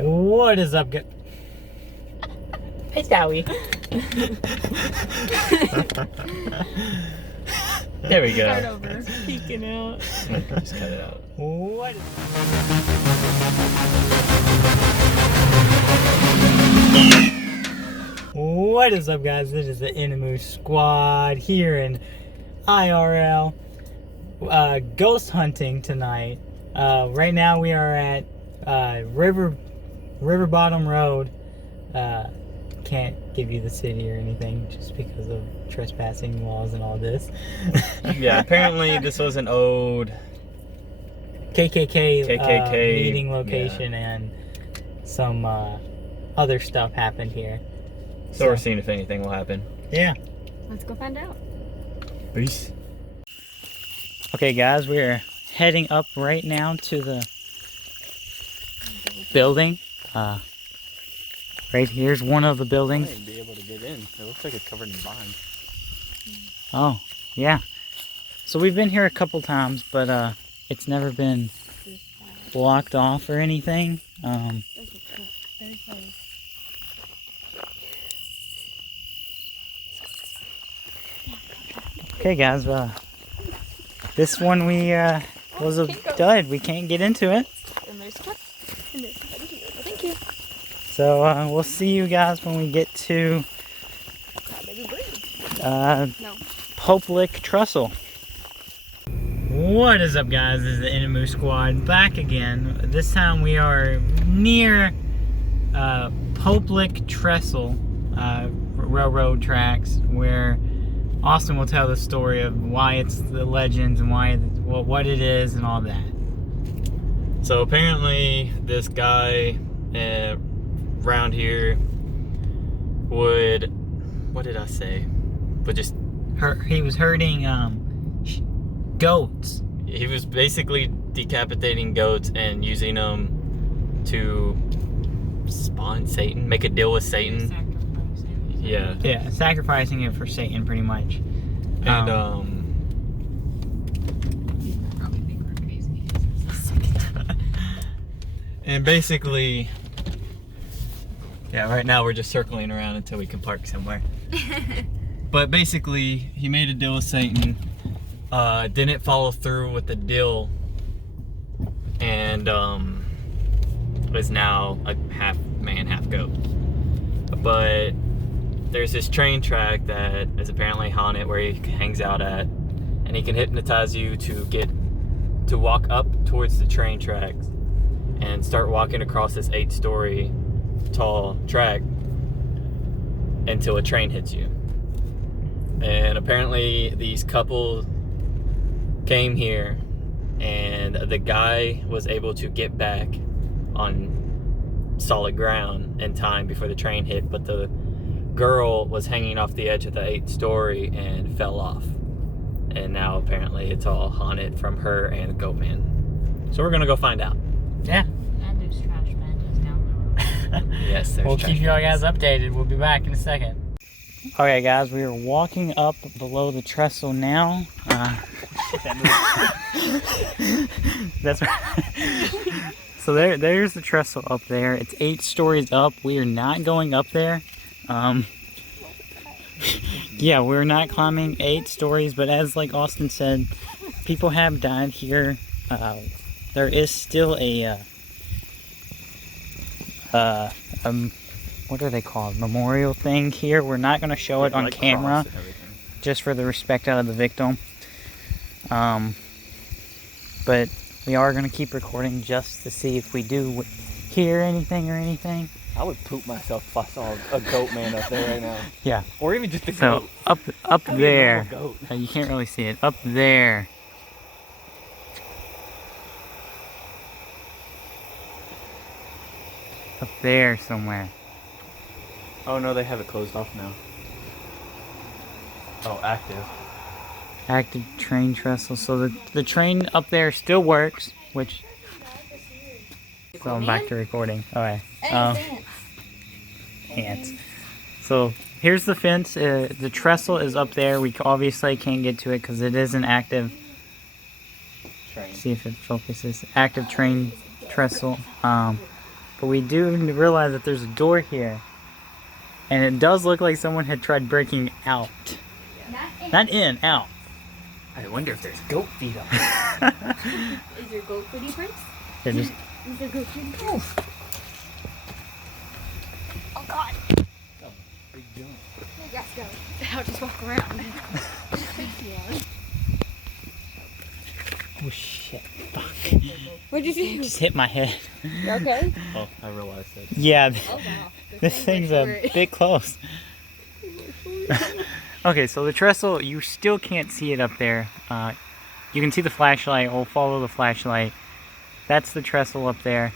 What is up, guys? Hey, Dowie. There we go. Start over. It's peeking out. Just cut it out. What is up, guys? This is the Enimoos Squad here in IRL. Ghost hunting tonight. Right now we are at River Bottom Road. Can't give you the city or anything just because of trespassing laws and all this. Yeah, apparently this was an old KKK meeting yeah. location, and some other stuff happened here. So we're seeing if anything will happen. Yeah. Let's go find out. Peace. Okay, guys, we're heading up right now to the building. Right here's one of the buildings. I might be able to get in. It looks like it's covered in vines. Oh, yeah. So we've been here a couple times, but it's never been blocked off or anything. Okay, guys, this one was a dud. We can't get into it. And there's somebody here. Thank you. So we'll see you guys when we get to Pope Lick Trestle. What is up, guys? This is the Enimoos Squad back again. This time we are near Pope Lick Trestle railroad tracks, where Austin will tell the story of why it's the legends and why what it is and all that. So apparently this guy around here would, what did I say? Would just he was herding goats. He was basically decapitating goats and using them to spawn Satan, make a deal with Satan. Yeah. Yeah, sacrificing it for Satan, pretty much. And Probably think we're crazy. and basically, yeah, right now we're just circling around until we can park somewhere. But basically, he made a deal with Satan, didn't follow through with the deal, and is now a half man, half goat. But there's this train track that is apparently haunted where he hangs out at, and he can hypnotize you to walk up towards the train tracks and start walking across this 8-story tall track until a train hits you. And apparently these couple came here, and the guy was able to get back on solid ground in time before the train hit, but the girl was hanging off the edge of the 8-story and fell off. And now apparently it's all haunted from her and the goat man. So we're gonna go find out. Yeah. And there's trash bandits down the road. Yes, there's We'll trash keep you all guys cans. updated. We'll be back in a second. Okay, guys, we are walking up below the trestle now. That's right. So there's the trestle up there. It's 8 stories up. We are not going up there. Yeah, we're not climbing 8 stories, but as like Austin said, people have died here. There is still a what are they called? Memorial thing here. We're not going to show it on camera, just for the respect out of the victim. But we are going to keep recording just to see if we do hear anything or anything. I would poop myself if I saw a goat man up there right now. Yeah. Or even just a So goat. up there, Goat. you can't really see it. Up there. Up there somewhere. Oh no, they have it closed off now. Oh, active. Active train trestle. So the train up there still works, which. So I'm back to recording. Alright. Ants. So here's the fence. The trestle is up there. We obviously can't get to it because it is an active Train. See if it focuses. Active train trestle. but we do realize that there's a door here. And it does look like someone had tried breaking out. Not in, out. I wonder if there's goat feet on it. Is there goat footy prints? They're just... Is there goat footy prints? Oh god. Big jump. Let's go. I'll just walk around. Oh shit. Fuck. What'd you do? Just hit my head. You okay? Oh, I realized that. Yeah, Oh wow. this thing's a bit close. Okay, so the trestle, you still can't see it up there. You can see the flashlight. We'll follow the flashlight. That's the trestle up there.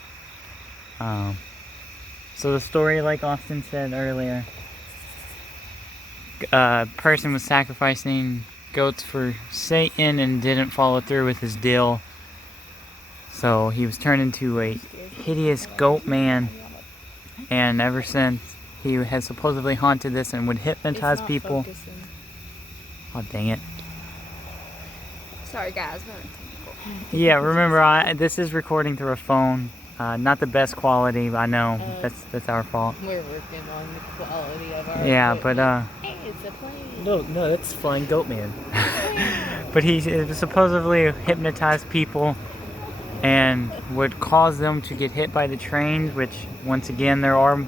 So the story, like Austin said earlier, a person was sacrificing goats for Satan and didn't follow through with his deal. So he was turned into a hideous goat man, and ever since he has supposedly haunted this and would hypnotize people. Oh dang it. Sorry guys, Yeah, remember this is recording through a phone. Not the best quality, I know. That's our fault. we're working on the quality of our Yeah, equipment. but Hey, it's a plane. No, that's Flying Goat Man. but he supposedly hypnotized people and would cause them to get hit by the trains, which once again there are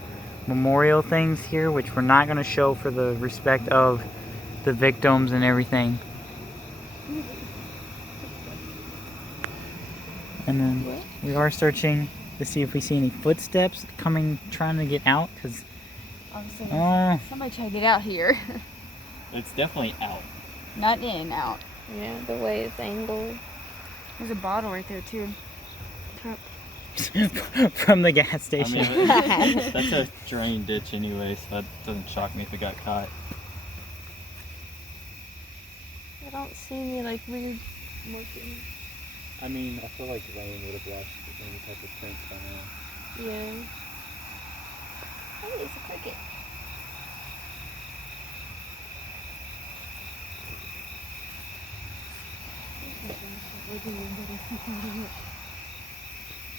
memorial things here which we're not going to show for the respect of the victims and everything. And then we are searching to see if we see any footsteps trying to get out, because Somebody tried to get out here. It's definitely out. Not in, out. Yeah, the way it's angled. There's a bottle right there too. from the gas I station. mean, that's a drain ditch anyway, so that doesn't shock me if it got caught. I don't see any like weird looking. I mean, I feel like rain would have washed any type of prints by now. Yeah. Hey, it's a cricket.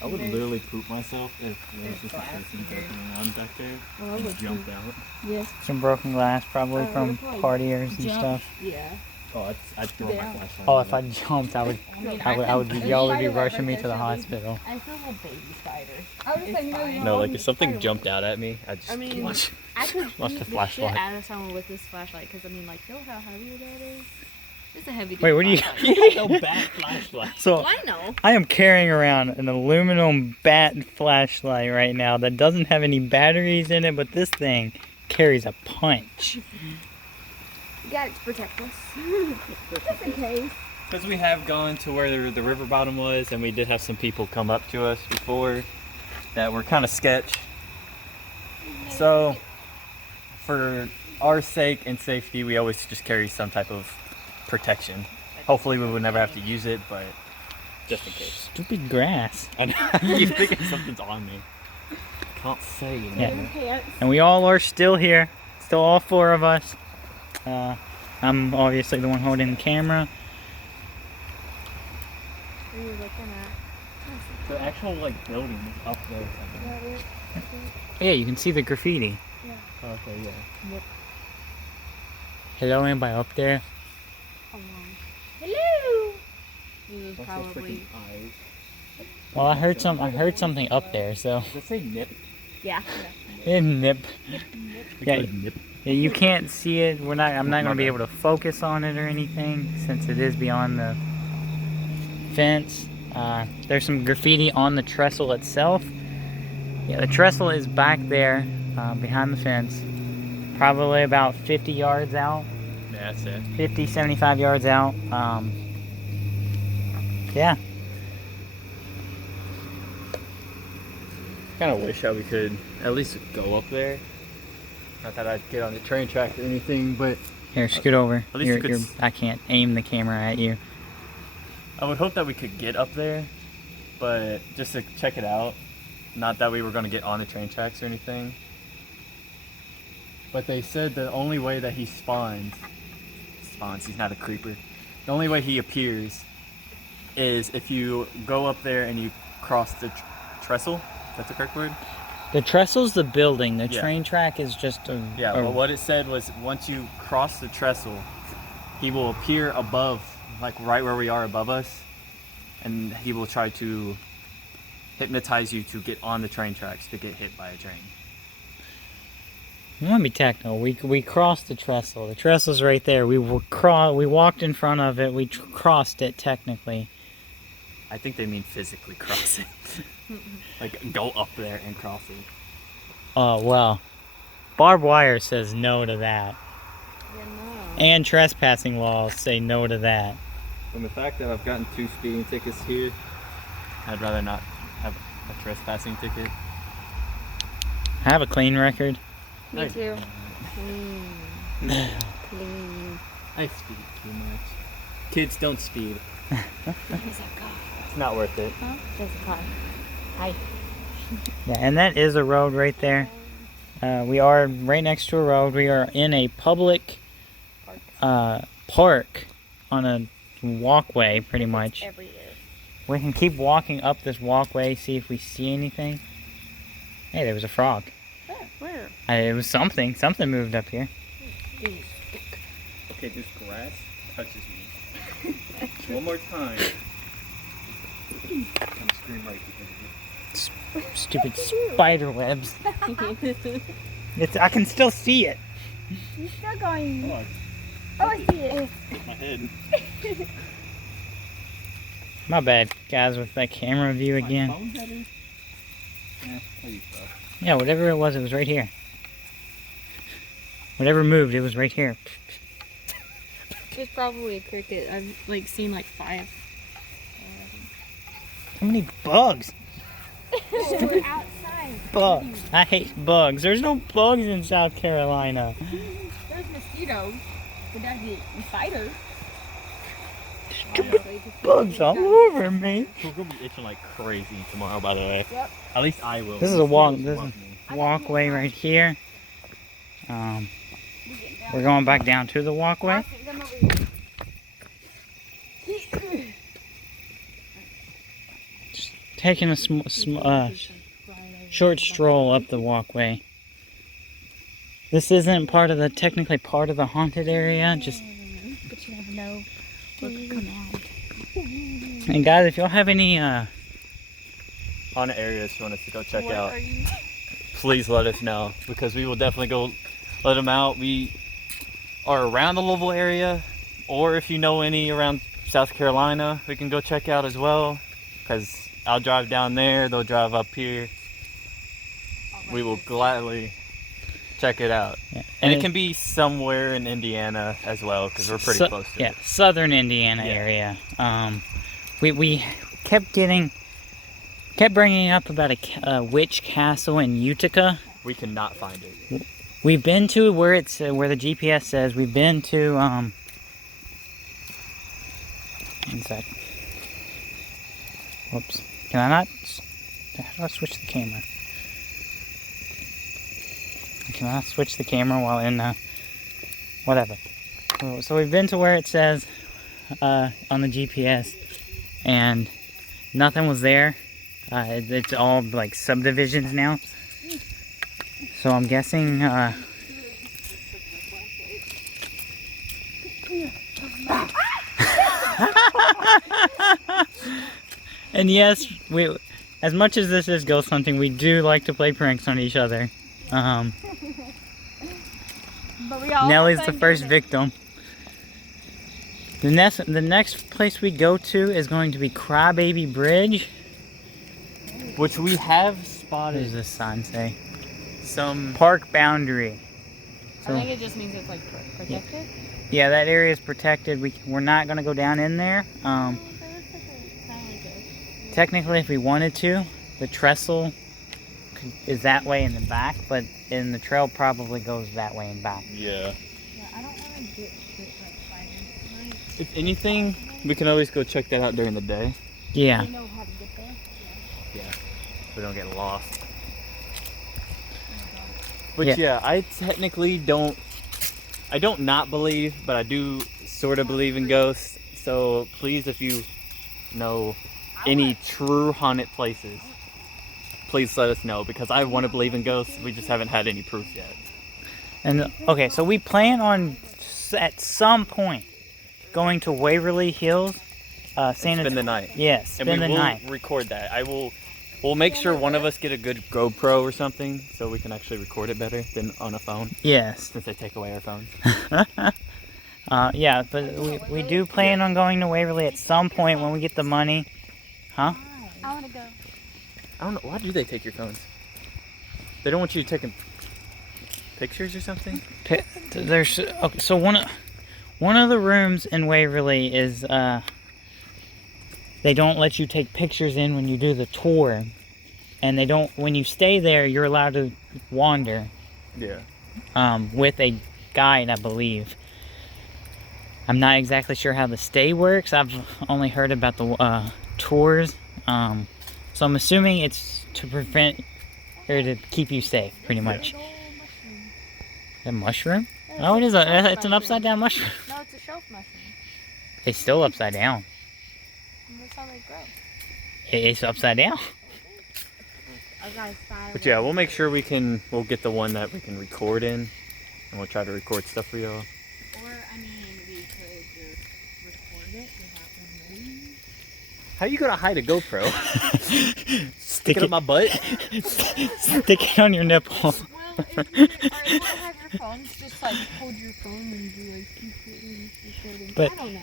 I would literally poop myself if there was just a person joking around back there and jumped out. Yes. Some broken glass, probably from partiers and stuff. Yeah. Oh, I'd throw my flashlight. Oh, if I jumped, y'all would be rushing me to the hospital. I feel like baby spider. I was just like, No, like if something jumped out at me, I'd just I mean, watch. I could Watch beat the the flashlight. shit out of someone with this flashlight, because I mean, like, feel how heavy that is? It's a heavy. Wait, what do you? No bat flashlight. So Well, I know. I am carrying around an aluminum bat flashlight right now that doesn't have any batteries in it, but this thing carries a punch. You got it to protect us. Just in case. Because we have gone to where the river bottom was, and we did have some people come up to us before that were kind of sketch. So, for our sake and safety, we always just carry some type of protection. Hopefully we would never have to use it, but just in case. Stupid grass. I keep thinking something's on me. Can't say, you know. Yeah. And we all are still here. Still all four of us. I'm obviously the one holding the camera. What are you looking at? The actual like building is up there. Yeah, you can see the graffiti. Okay, yeah. Hello, anybody up there? Hello. This is probably. Well, I heard something up there, so. Does it say nip? Yeah. Nip. Yeah, Nip. yeah, you can't see it. I'm not gonna be able to focus on it or anything since it is beyond the fence. There's some graffiti on the trestle itself. Yeah, the trestle is back there behind the fence, probably about 50 yards out. Yeah, that's it. 50, 75 yards out. Yeah. Kind of wish how we could at least go up there. Not that I'd get on the train track or anything, but Here, scoot over. At least you could I can't aim the camera at you. I would hope that we could get up there, but just to check it out. Not that we were going to get on the train tracks or anything. But they said the only way that he spawns, he's not a creeper. The only way he appears is if you go up there and you cross the trestle, That's the correct word? The trestle's the building. The Yeah. train track is just a... Yeah, but what it said was once you cross the trestle, he will appear above, like right where we are above us, and he will try to hypnotize you to get on the train tracks to get hit by a train. We want to be technical. We crossed the trestle. The trestle's right there. We walked in front of it. We crossed it technically. I think they mean physically crossing. Like go up there and cross it. Oh, well. Barbed wire says no to that. Yeah, no. And trespassing laws say no to that. From the fact that I've gotten 2 speeding tickets here, I'd rather not have a trespassing ticket. I have a clean record. Me too. Clean. Clean. I speed too much. Kids, don't speed. There's a car. It's not worth it. Huh? There's a car. Hi. Yeah, and that is a road right there. We are right next to a road. We are in a public park on a walkway, pretty much. Every year. We can keep walking up this walkway, see if we see anything. Hey, there was a frog. Where? It was something. Something moved up here. Okay, this grass touches me. One more time. I'm scream right because of it. Stupid spider webs. I can still see it. You're still going. Oh, Oh, I see it. my head. My bad, guys, with that camera view again. My phone better? Yeah, I'll use that. Yeah, whatever it was right here. Whatever moved, it was right here. It's probably a cricket. I've like seen like 5. How many bugs? We're outside. Bugs. I hate bugs. There's no bugs in South Carolina. There's mosquitoes, but that's it. And spiders. Stupid bugs all over me. We're gonna be itching like crazy tomorrow, by the way. Yep. At least I will. This is a walk. This is a walkway right here. We're going back down to the walkway. Just taking a short stroll up the walkway. This isn't technically part of the haunted area. Just. But you never know what could come out. And guys, if y'all have any haunted areas you want us to go check What out, are you? please let us know, because we will definitely go let them out. We are around the Louisville area, or if you know any around South Carolina, we can go check out as well, because I'll drive down there, they'll drive up here. We will gladly check it out. Yeah. And it can be somewhere in Indiana as well, because we're pretty close to it. Southern Indiana area. We kept bringing up about a witch castle in Utica. We cannot find it. We've been to where where the GPS says. We've been to inside. Whoops. Can I not? How do I switch the camera? Can I switch the camera while in whatever? So we've been to where it says on the GPS, and nothing was there. It's all like subdivisions now. So I'm guessing and yes, as much as this is ghost hunting, we do like to play pranks on each other. But we all Nellie's the first victim. The next place we go to is going to be Crybaby Bridge. Which we have What spotted does this sign say? some Park boundary. I think it just means it's like protected. Yeah, that area is protected. We're not going to go down in there. Technically, if we wanted to, the trestle is that way in the back, but in the trail probably goes that way and back. Yeah. Yeah, I don't want to get like spiders. If anything, we can always go check that out during the day. Yeah. You know how to get there? Yeah. We don't get lost. But yeah, I technically don't not believe, but I do sort of believe in ghosts. So please, if you know any true haunted places, please let us know, because I want to believe in ghosts. We just haven't had any proof yet. And okay, so we plan on at some point going to Waverly Hills. Spend the night. Yes, spend the night. And we will record that. We'll make sure one of us get a good GoPro or something, so we can actually record it better than on a phone. Yes. Since they take away our phones. Yeah, but we do plan on going to Waverly at some point when we get the money. Huh? I want to go. I don't know. Why do they take your phones? They don't want you taking pictures or something? There's okay, so one of the rooms in Waverly is they don't let you take pictures in when you do the tour, and they don't, when you stay there you're allowed to wander. Yeah. With a guide, I believe. I'm not exactly sure how the stay works. I've only heard about the tours. So I'm assuming it's to prevent or to keep you safe, pretty much. A mushroom? Oh, it is it's an upside down mushroom. No, it's a shelf mushroom. It's still upside down. And that's how they grow. It's upside down. But yeah, we'll make sure we'll get the one that we can record in, and we'll try to record stuff for y'all. Or, I mean, we could just record it without them knowing. How you gonna hide a GoPro? Stick it up my butt? Stick it on your nipple. Well, if you have your phones, just like hold your phone and do like secretly recording. But- I don't know.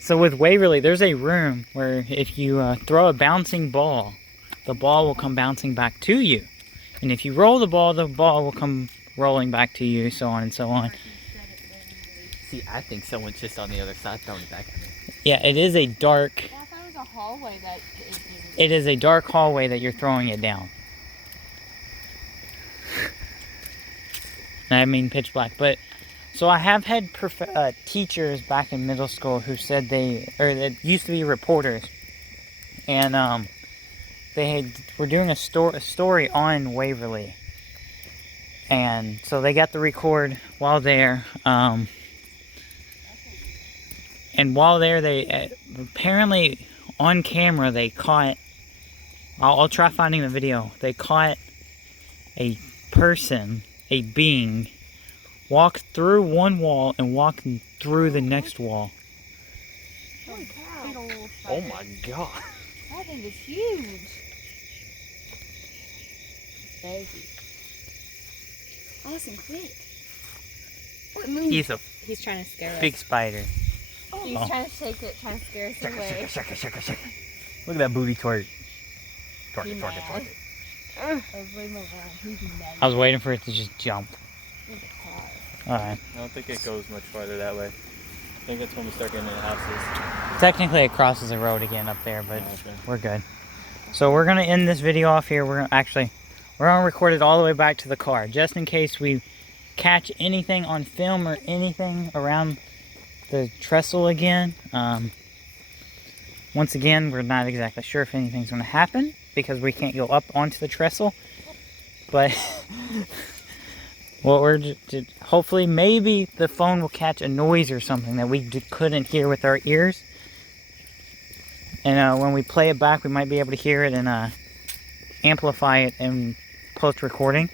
So with Waverly, there's a room where if you throw a bouncing ball, the ball will come bouncing back to you. And if you roll the ball will come rolling back to you, so on and so on. See, I think someone's just on the other side throwing it back at me. Yeah, it is a dark... Well, I thought it was a hallway that... It is a dark hallway that you're throwing it down. I mean pitch black, but... So I have had teachers back in middle school who said that used to be reporters. And were doing a story on Waverly. And so they got the record while there. And while there, they apparently on camera they caught. I'll try finding the video. They caught a person, a being, walk through one wall and walk through the next wall. Holy cow. Oh my god. That thing is huge. Crazy. Awesome, quick. What move? He's trying to scare big spider. He's trying to shake it, trying to scare us away. Look at that booty twerk. Twerk He's it. mad. I was waiting for it to just jump. Alright. I don't think it goes much farther that way. I think that's when we start getting into houses. Technically it crosses the road again up there, but Okay. we're good. So we're going to end this video off here. We're going to record it all the way back to the car, just in case we catch anything on film or anything around the trestle again. Once again, we're not exactly sure if anything's going to happen because we can't go up onto the trestle. But well, hopefully maybe the phone will catch a noise or something that we couldn't hear with our ears. And when we play it back, we might be able to hear it and amplify it in post-recording.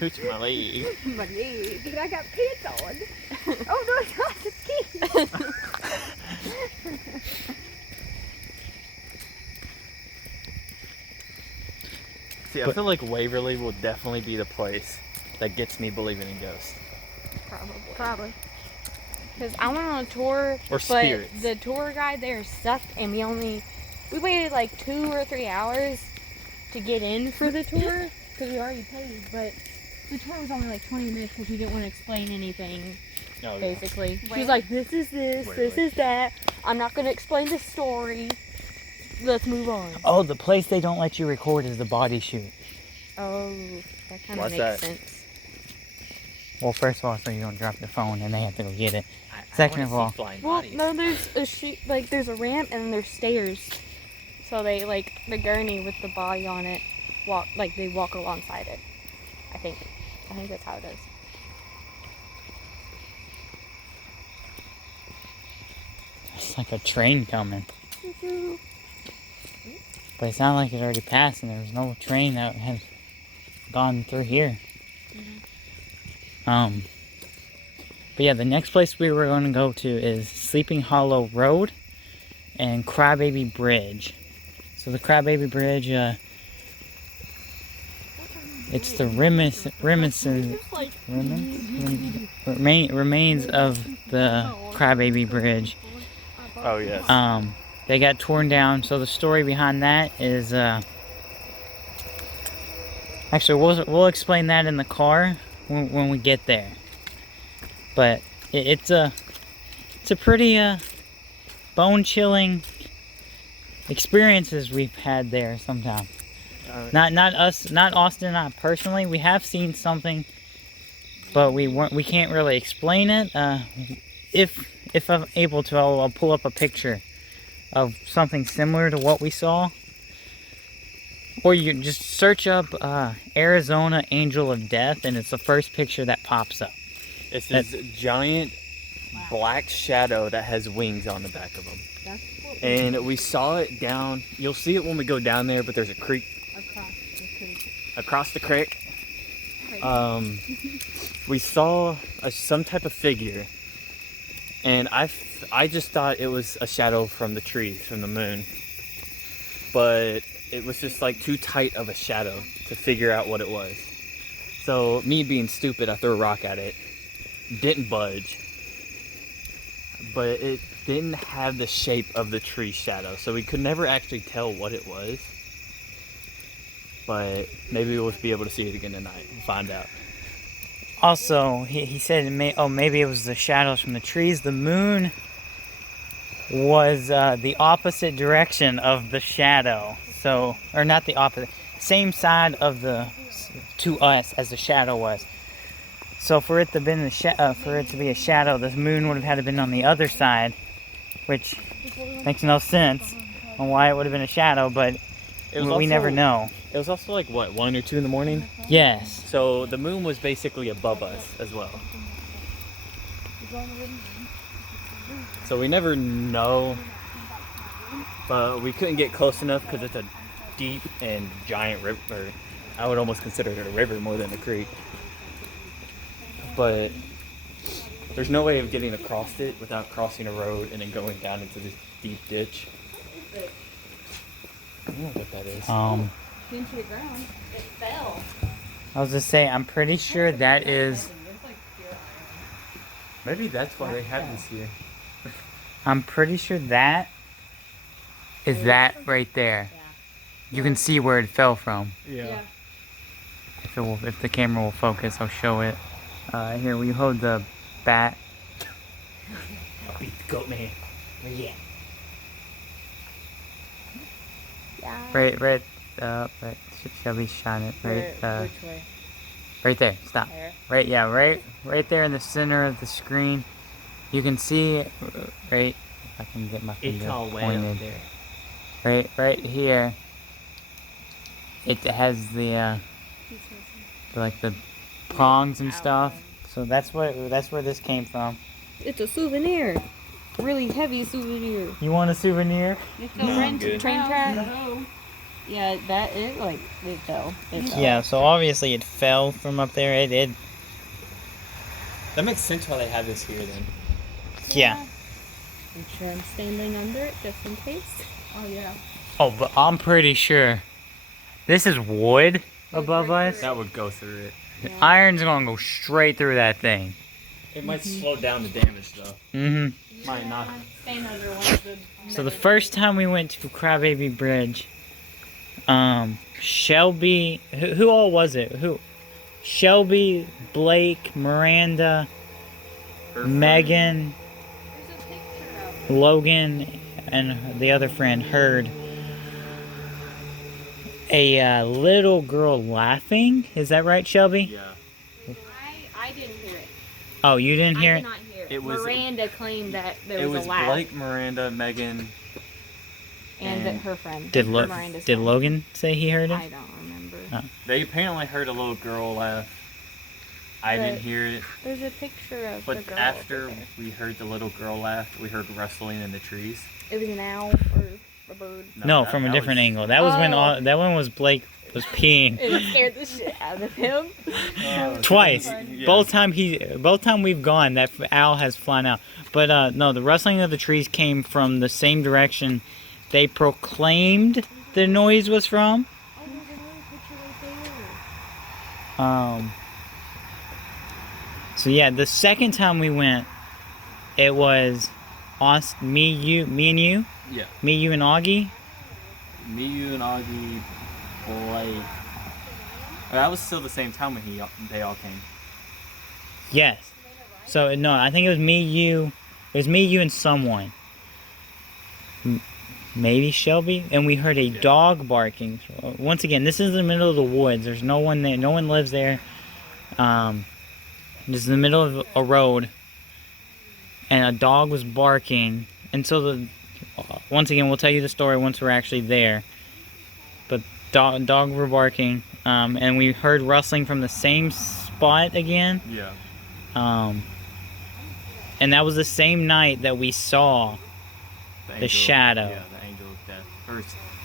Hooch my leg. My leg. And I got pants on. Oh no, it's not. It's ski. See, I feel like Waverly will definitely be the place that gets me believing in ghosts. Probably. Because I went on a tour, Or but spirits. the tour guide there sucked, and we waited like 2 or 3 hours to get in for the tour, because we already paid, but the tour was only like 20 minutes because we didn't want to explain anything, basically. She was like, this is this, this is that, I'm not going to explain the story, let's move on. Oh, the place they don't let you record is the body shoot. Oh, that kind of What's makes that? sense. Well, first of all, so you don't drop your phone and they have to go get it. Second of all, Well, no, there's a sheet, like there's a ramp and there's stairs. So they the gurney with the body on it they walk alongside it. I think that's how it is. it's like a train coming. But it sounded like it already passed, and there was no train that had gone through here. But yeah, the next place we were going to go to is Sleeping Hollow Road and Crybaby Bridge. So the Crybaby Bridge, it's the remains of the Crybaby Bridge. Oh yes. They got torn down. So the story behind that is, actually we'll explain that in the car when we get there. But it's a pretty bone-chilling experiences we've had there sometimes. Not Austin and I personally. We have seen something, but we can't really explain it. If I'm able to, I'll pull up a picture of something similar to what we saw. Or you can just search up Arizona Angel of Death, and it's the first picture that pops up. It's this giant black shadow that has wings on the back of them. And we saw it down. You'll see it when we go down there, but there's a creek. Across the creek. We saw some type of figure. And I just thought it was a shadow from the trees, from the moon. But it was just like too tight of a shadow to figure out what it was. So me being stupid, I threw a rock at it. Didn't budge. But it didn't have the shape of the tree shadow. So we could never actually tell what it was. But maybe we'll be able to see it again tonight and find out. Also, he said, maybe it was the shadows from the trees. The moon was the opposite direction of the shadow. So, or not the opposite, same side of to us as the shadow was. So for it to be a shadow, the moon would have had to been on the other side, which makes no sense on why it would have been a shadow, but we never know. It was also like, what, 1 or 2 in the morning? Yes. So the moon was basically above us as well. So we never know, but we couldn't get close enough because it's a deep and giant river. I would almost consider it a river more than a creek. But there's no way of getting across it without crossing a road and then going down into this deep ditch. I don't know what that is. Into the ground. It fell. I was just saying, I'm pretty sure that is. Maybe that's why they have this here. I'm pretty sure that is that right there. You can see where it fell from. Yeah. If the camera will focus, I'll show it. Here, we hold the bat. I'll beat the goat man. Yeah. Right. Shelby, shine it. Right. Which way? Right there. Stop. There? Right there in the center of the screen. You can see, right. If I can get my finger It's all way pointed up there. Right here. It has the prongs and stuff. So that's where this came from. It's a souvenir. Really heavy souvenir. You want a souvenir? It's a rent Good. train track. Yeah, it fell. Yeah. So obviously it fell from up there. It. That makes sense why they have this here then. Yeah. I'm sure I'm standing under it just in case. Oh yeah. Oh, but I'm pretty sure this is wood above us. That would go through it. Yeah. Iron's gonna go straight through that thing. It might slow down the damage though. Mm-hmm. Might not. Stand under one of the. So the first time we went to Crybaby Bridge, Shelby, who all was it? Shelby, Blake, Miranda, Megan, Logan, and the other friend heard a little girl laughing. Is that right, Shelby? Yeah. I didn't hear it. Oh, you didn't hear I it? did not hear it. It was- Miranda claimed that there It was was a laugh. Blake, Miranda, Megan. And and her friend. Did Miranda's friend. Logan say he heard it? I don't remember. Oh. They apparently heard a little girl laugh. I But- didn't hear it. There's a picture of the But girl. after over there. we heard the little girl laugh, we heard rustling in the trees. It was an owl or a bird. No, from a different angle. That was when that one was Blake was peeing. It scared the shit out of him. Twice. Yeah. Both time we've gone, that owl has flown out. But no, the rustling of the trees came from the same direction they proclaimed the noise was from. Oh, there's another picture right there. So yeah, the second time we went, it was us, me and you, Yeah. me, you, and Augie. Me, you, and Augie, Blake. That was still the same time when they all came. Yes. So no, I think it was me, you. It was me, you, and someone. Maybe Shelby, and we heard a dog barking. Once again, this is in the middle of the woods. There's no one there. No one lives there. This is in the middle of a road, and a dog was barking. And so once again, we'll tell you the story once we're actually there. But dog were barking, and we heard rustling from the same spot again. Yeah. And that was the same night that we saw the shadow. Yeah, the angel of death.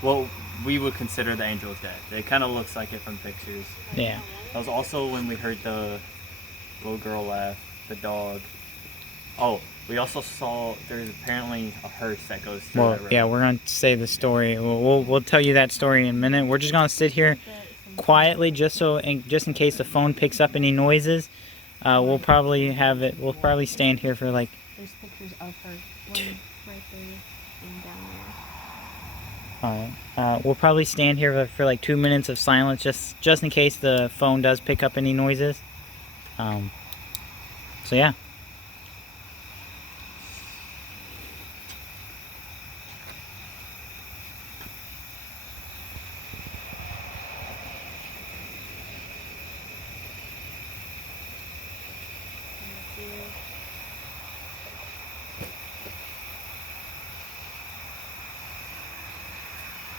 Well, we would consider the angel of death. It kind of looks like it from pictures. Yeah. That was also when we heard the little girl laugh, the dog. Oh, we also saw there's apparently a hearse that goes through that road. Yeah, we're gonna say the story. We'll tell you that story in a minute. We're just gonna sit here quietly, just in case the phone picks up any noises. We'll probably stand here for like. There's pictures of her. One right there and down there. We'll probably stand here for like 2 minutes of silence, just in case the phone does pick up any noises. So yeah.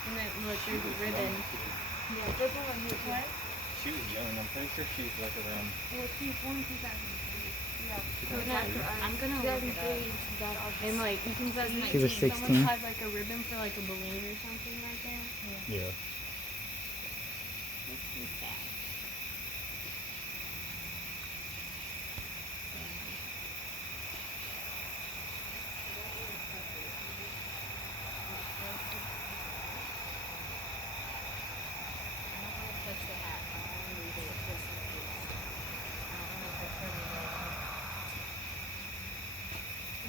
And then look, there's a ribbon. Yeah, this one right here. What? She was young. I'm pretty sure she was like around. Well, she's born in 2003. Yeah. So I'm gonna look it up. And like, in 2019, She was 16. someone had like a ribbon for like a balloon or something like that. Yeah. Let's see that.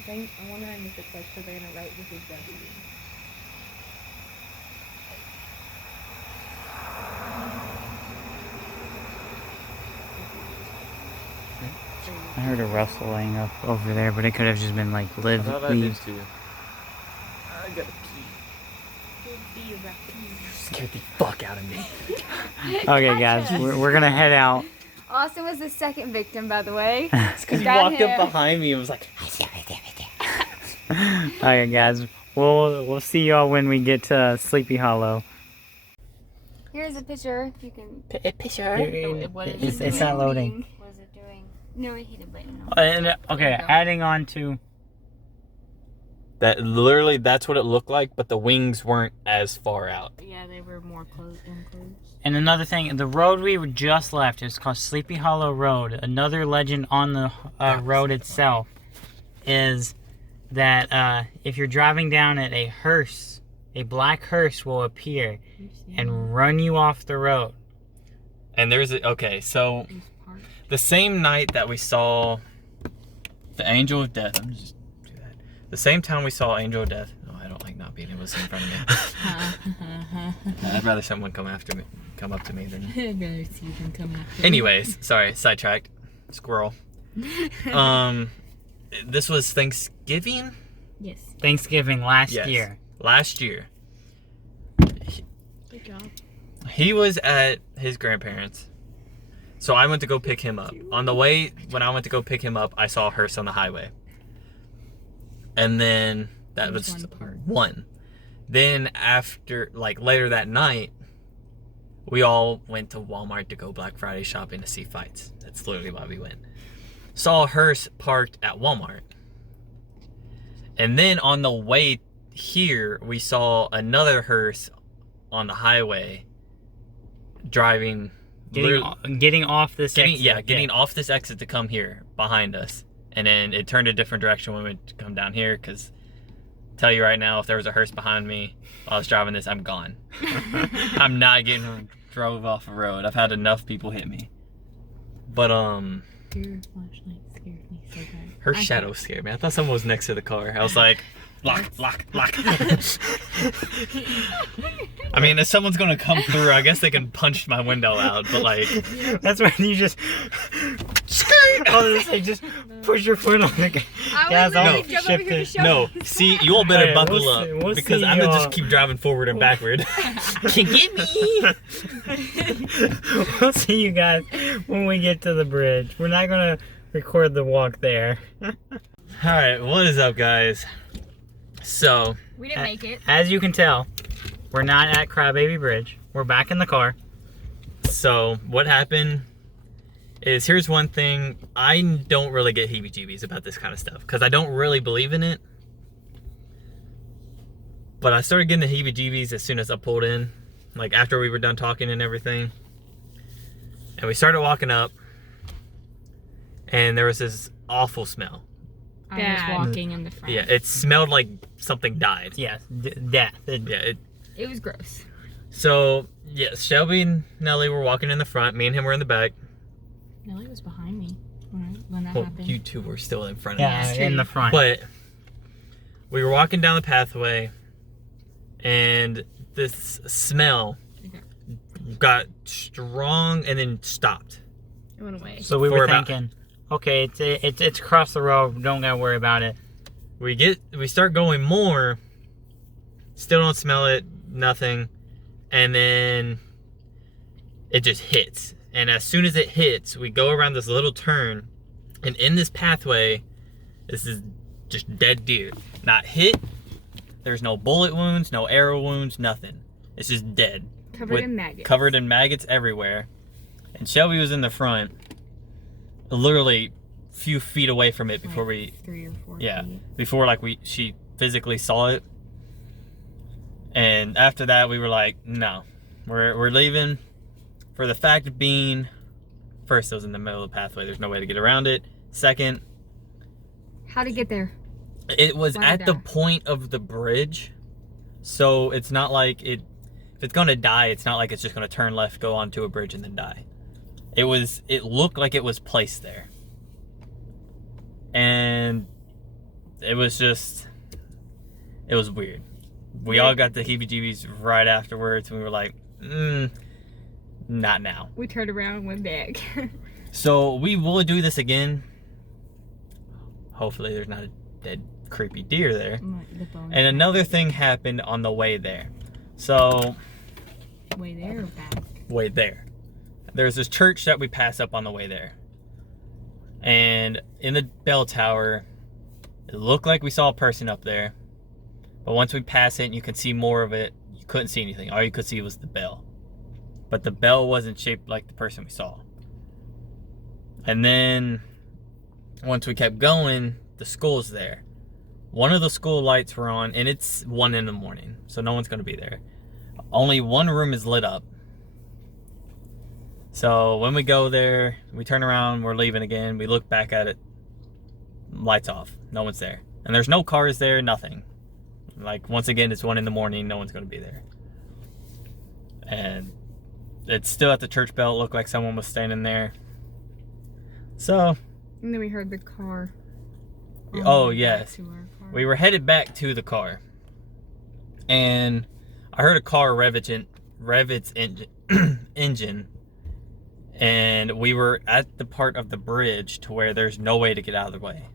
I'm wondering if it's like Savannah Wright with his W. I heard a rustling up over there, but it could have just been like I thought I did leaves. too. I got a key. Scared the fuck out of me. Okay, guys, we're gonna head out. Austin was the second victim, by the way. It's because you Got walked him. up behind me and was like, Okay, guys, we'll see y'all when we get to Sleepy Hollow. Here's a picture. You can. It's not loading. What is it doing? No, I hit a button. And, okay, adding on to. that. Literally, that's what it looked like, but the wings weren't as far out. Yeah, they were more enclosed. And another thing, the road we just left is called Sleepy Hollow Road. Another legend on the road itself is that if you're driving down it, a hearse, a black hearse will appear and run you off the road. And so the same night that we saw the Angel of Death, I'm just do that. The same time we saw Angel of Death. Oh, I don't like not being able to see in front of me. I'd rather someone come up to me than. I'd rather see them come after. Anyways, sorry, sidetracked. Squirrel. This was Thanksgiving? Yes. Thanksgiving last Yes. year. Last year. Good job. He was at his grandparents'. So I went to go pick him up. On the way, when I went to go pick him up, I saw a hearse on the highway. And then that was one. Then after, like later that night, we all went to Walmart to go Black Friday shopping to see fights. That's literally why we went. Saw a hearse parked at Walmart. And then on the way, here, we saw another hearse on the highway driving. Getting off this exit. Getting off this exit to come here behind us. And then it turned a different direction when we come down here, because tell you right now, if there was a hearse behind me while I was driving this, I'm gone. I'm not getting drove off the road. I've had enough people hit me. But Your flashlight scared me so bad. her shadow scared me. I thought someone was next to the car. I was like, lock. I mean, if someone's gonna come through, I guess they can punch my window out, but like, that's when you just just push your foot on the gas. No, see, you all better buckle we'll up, see because I'm gonna you just keep driving forward and backward. Can't get me. We'll see you guys when we get to the bridge. We're not gonna record the walk there. Alright, what is up, guys? So, We didn't make it. As you can tell, we're not at Crybaby Bridge. We're back in the car. So what happened is, here's one thing. I don't really get heebie-jeebies about this kind of stuff because I don't really believe in it. But I started getting the heebie-jeebies as soon as I pulled in, like after we were done talking and everything. And we started walking up, and there was this awful smell. I was walking in the front. Yeah, it smelled like something died. Yes, death. It was gross. So, yeah, Shelby and Nellie were walking in the front. Me and him were in the back. Nellie was behind me when that Well, happened. you two were still in front of Yeah, us. in the front. But we were walking down the pathway, and this smell got strong and then stopped. It went away. So we were thinking, okay, it's across the road. Don't gotta worry about it. We start going more. Still don't smell it. Nothing. And then it just hits. And as soon as it hits, we go around this little turn. And in this pathway, this is just dead deer. Not hit. There's no bullet wounds, no arrow wounds, nothing. It's just dead. Covered in maggots. Covered in maggots everywhere. And Shelby was in the front, literally a few feet away from it before like 3 or 4 feet. Before she physically saw it. And after that, we were like, no, we're leaving. For the fact of being, first, it was in the middle of the pathway. There's no way to get around it. Second, how to get there? It was at the point of the bridge. So it's not like if it's gonna die, it's not like it's just gonna turn left, go onto a bridge, and then die. It looked like it was placed there. And it was weird. We all got the heebie-jeebies right afterwards, and we were like, not now. We turned around and went back. So we will do this again. Hopefully there's not a dead, creepy deer there. And another thing happened on the way there. So... way there or back? Way there. There's this church that we pass up on the way there. And in the bell tower, it looked like we saw a person up there. But once we pass it and you could see more of it, you couldn't see anything. All you could see was the bell. But the bell wasn't shaped like the person we saw. And then, once we kept going, the school's there. One of the school lights were on, and it's 1 in the morning, so no one's going to be there. Only one room is lit up. So when we go there, we turn around, we're leaving again, we look back at it, lights off, no one's there. And there's no cars there, nothing. Like, once again, it's 1 in the morning, no one's going to be there. And it's still at the church bell, it looked like someone was standing there. So... and then we heard the car. Oh, yes. We were headed back to the car. And I heard a car rev its engine. And we were at the part of the bridge to where there's no way to get out of the way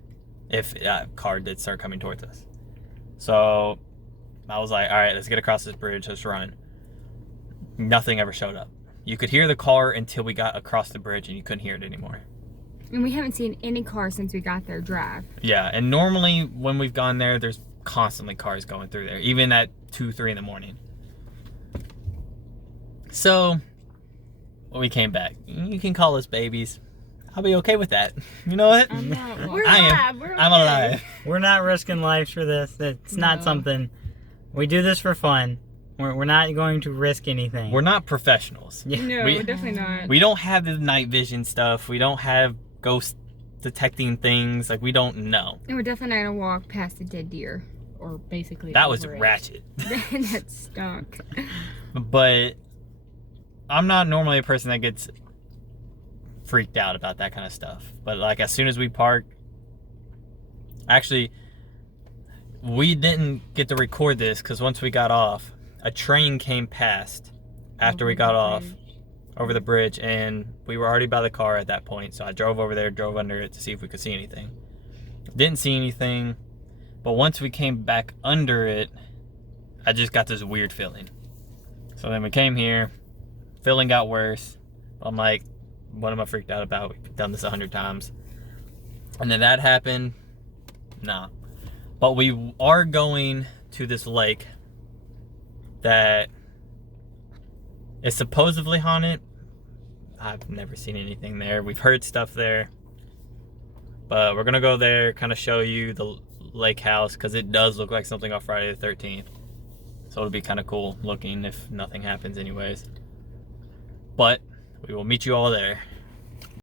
if a car did start coming towards us. So I was like, all right, let's get across this bridge, let's run. Nothing ever showed up. You could hear the car until we got across the bridge, and you couldn't hear it anymore. And we haven't seen any cars since we got there drive. Yeah, and normally when we've gone there, there's constantly cars going through there, even at 2, 3 in the morning. So we came back. You can call us babies. I'll be okay with that. You know what? I'm not. We're alive. We're okay. I'm alive. We're not risking lives for this. It's not something We do this for fun. We're not going to risk anything. We're not professionals. Yeah. No, We- we're definitely not. We don't have the night vision stuff. We don't have ghost detecting things. Like, we don't know. And we're definitely not gonna walk past a dead deer, or basically. That was over it. ratchet. That stunk. But I'm not normally a person that gets freaked out about that kind of stuff. But like, as soon as we park, actually, we didn't get to record this because once we got off, a train came past after we got off over the bridge, and we were already by the car at that point. So I drove over there, drove under it to see if we could see anything. Didn't see anything, but once we came back under it, I just got this weird feeling. So then we came here, feeling got worse. I'm like, what am I freaked out about? We've done this 100 times. And then that happened. Nah. But we are going to this lake that is supposedly haunted. I've never seen anything there. We've heard stuff there. But we're going to go there, kind of show you the lake house, because it does look like something off Friday the 13th. So it'll be kind of cool looking if nothing happens anyways. But we will meet you all there.